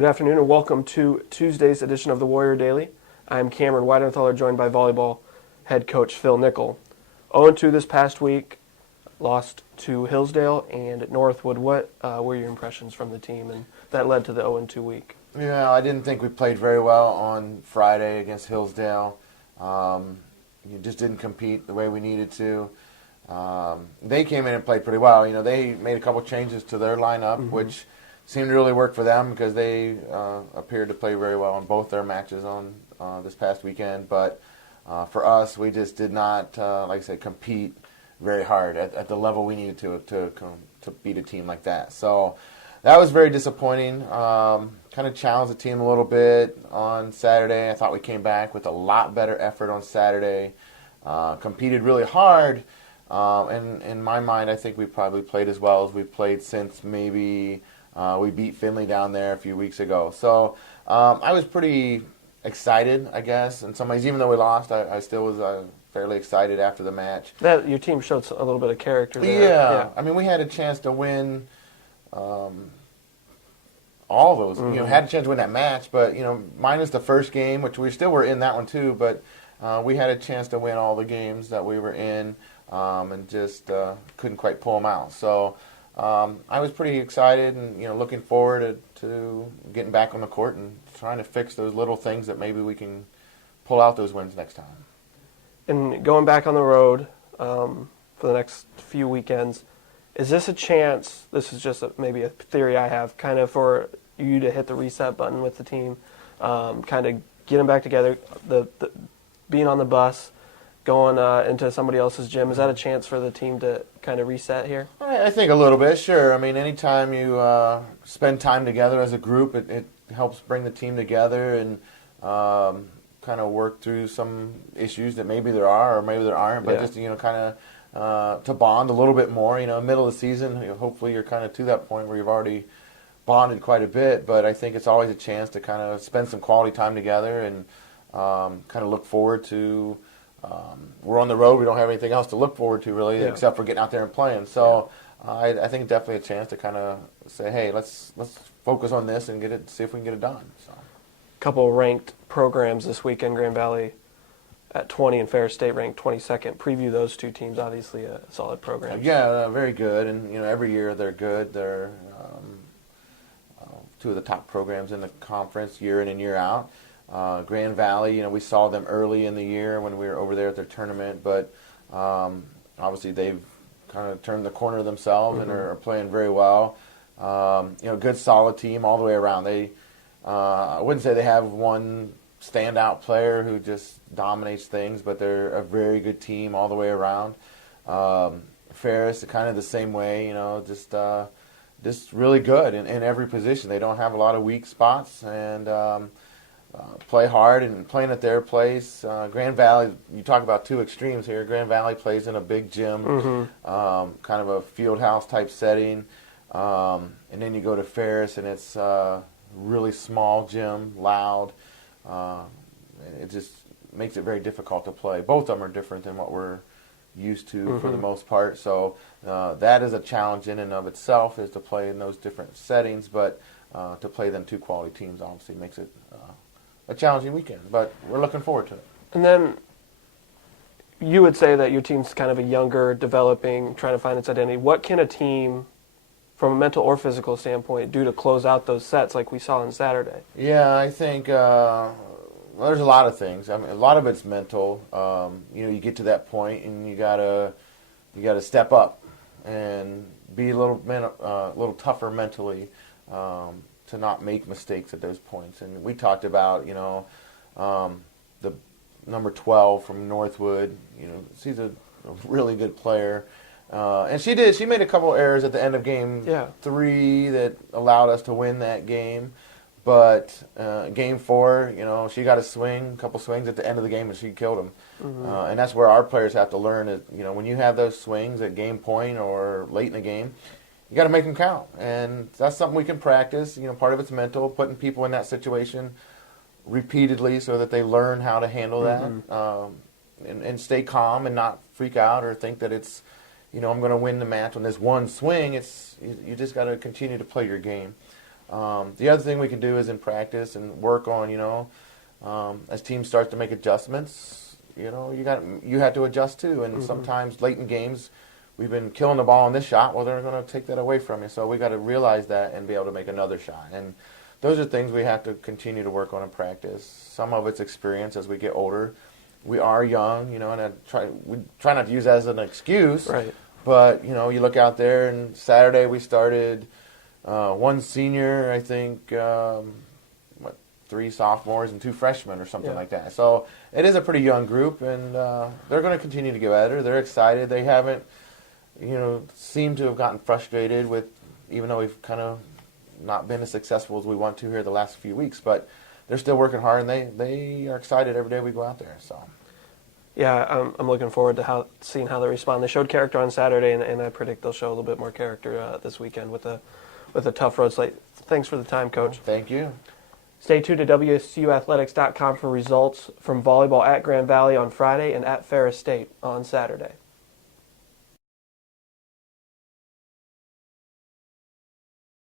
Good afternoon and welcome to Tuesday's edition of the Warrior Daily. I'm Cameron Weidenfeller, joined by volleyball head coach Phil Nickel. 0-2 this past week, lost to Hillsdale and Northwood. What were your impressions from the team and that led to the 0-2 week? Yeah, I didn't think we played very well on Friday against Hillsdale. You just didn't compete the way we needed to. They came in and played pretty well. You know, they made a couple changes to their lineup, which seemed to really work for them because they appeared to play very well in both their matches on this past weekend. But for us, we just did not, like I said, compete very hard at the level we needed to beat a team like that. So that was very disappointing. Kind of challenged the team a little bit on Saturday. I thought we came back with a lot better effort on Saturday. Competed really hard. And in my mind, I think we probably played as well as we've played since maybe we beat Finley down there a few weeks ago. So I was pretty excited, I guess, in some ways. Even though we lost, I still was fairly excited after the match. That your team showed a little bit of character there. Yeah. I mean, we had a chance to win all those. You know, had a chance to win that match, but, you know, minus the first game, which we still were in that one too, but we had a chance to win all the games that we were in and just couldn't quite pull them out. So I was pretty excited and, you know, looking forward to getting back on the court and trying to fix those little things that maybe we can pull out those wins next time. And going back on the road for the next few weekends, is this a chance, this is just maybe a theory I have, kind of for you to hit the reset button with the team, kind of get them back together, the being on the bus, going into somebody else's gym, is that a chance for the team to kind of reset here? I think a little bit, sure. I mean, anytime you spend time together as a group, it helps bring the team together and kind of work through some issues that maybe there are or maybe there aren't, but just, you know, kind of to bond a little bit more. You know, middle of the season, hopefully you're kind of to that point where you've already bonded quite a bit, but I think it's always a chance to kind of spend some quality time together and kind of look forward to we're on the road. We don't have anything else to look forward to really except for getting out there and playing. So I think definitely a chance to kind of say, hey, let's focus on this and see if we can get it done. So. Couple of ranked programs this weekend, Grand Valley at 20 and Ferris State ranked 22nd. Preview those two teams, obviously a solid program. Yeah, very good, and, you know, every year they're good. They're two of the top programs in the conference year in and year out. Grand Valley, you know, we saw them early in the year when we were over there at their tournament, but obviously they've kind of turned the corner themselves and are playing very well. You know, good solid team all the way around. I wouldn't say they have one standout player who just dominates things, but they're a very good team all the way around. Ferris, kind of the same way, you know, just really good in every position. They don't have a lot of weak spots and play hard and playing at their place. Grand Valley, you talk about two extremes here. Grand Valley plays in a big gym, kind of a field house type setting. And then you go to Ferris and it's really small gym, loud. It just makes it very difficult to play. Both of them are different than what we're used to for the most part. So that is a challenge in and of itself, is to play in those different settings. But to play them two quality teams obviously makes it a challenging weekend. But we're looking forward to it. And then you would say that your team's kind of a younger, developing, trying to find its identity. What can a team, from a mental or physical standpoint, do to close out those sets like we saw on Saturday? Yeah, I think there's a lot of things. I mean, a lot of it's mental. You know, you get to that point and you gotta step up and be a little tougher mentally to not make mistakes at those points. And we talked about, you know, the number 12 from Northwood. You know, she's a really good player. And she made a couple errors at the end of game 3 that allowed us to win that game. But game 4, you know, she got a couple swings at the end of the game, and she killed them. And that's where our players have to learn is, you know, when you have those swings at game point or late in the game, you got to make them count. And that's something we can practice. You know, part of it's mental, putting people in that situation repeatedly so that they learn how to handle that and stay calm and not freak out or think that it's, you know, I'm going to win the match on this one swing. You just got to continue to play your game. The other thing we can do is in practice and work on, as teams start to make adjustments, you have to adjust too. And sometimes late in games, we've been killing the ball on this shot. Well, they're going to take that away from you. So we got to realize that and be able to make another shot. And those are things we have to continue to work on in practice. Some of it's experience as we get older. We are young, and we try not to use that as an excuse. Right. But, you look out there, and Saturday we started one senior, I think, 3 sophomores and 2 freshmen or something like that. So it is a pretty young group, and they're going to continue to get better. They're excited. They haven't, seemed to have gotten frustrated with, even though we've kind of not been as successful as we want to here the last few weeks. But they're still working hard, and they are excited every day we go out there. So. Yeah, I'm looking forward to seeing how they respond. They showed character on Saturday, and I predict they'll show a little bit more character this weekend with a tough road slate. Thanks for the time, Coach. Thank you. Stay tuned to WSUathletics.com for results from volleyball at Grand Valley on Friday and at Ferris State on Saturday.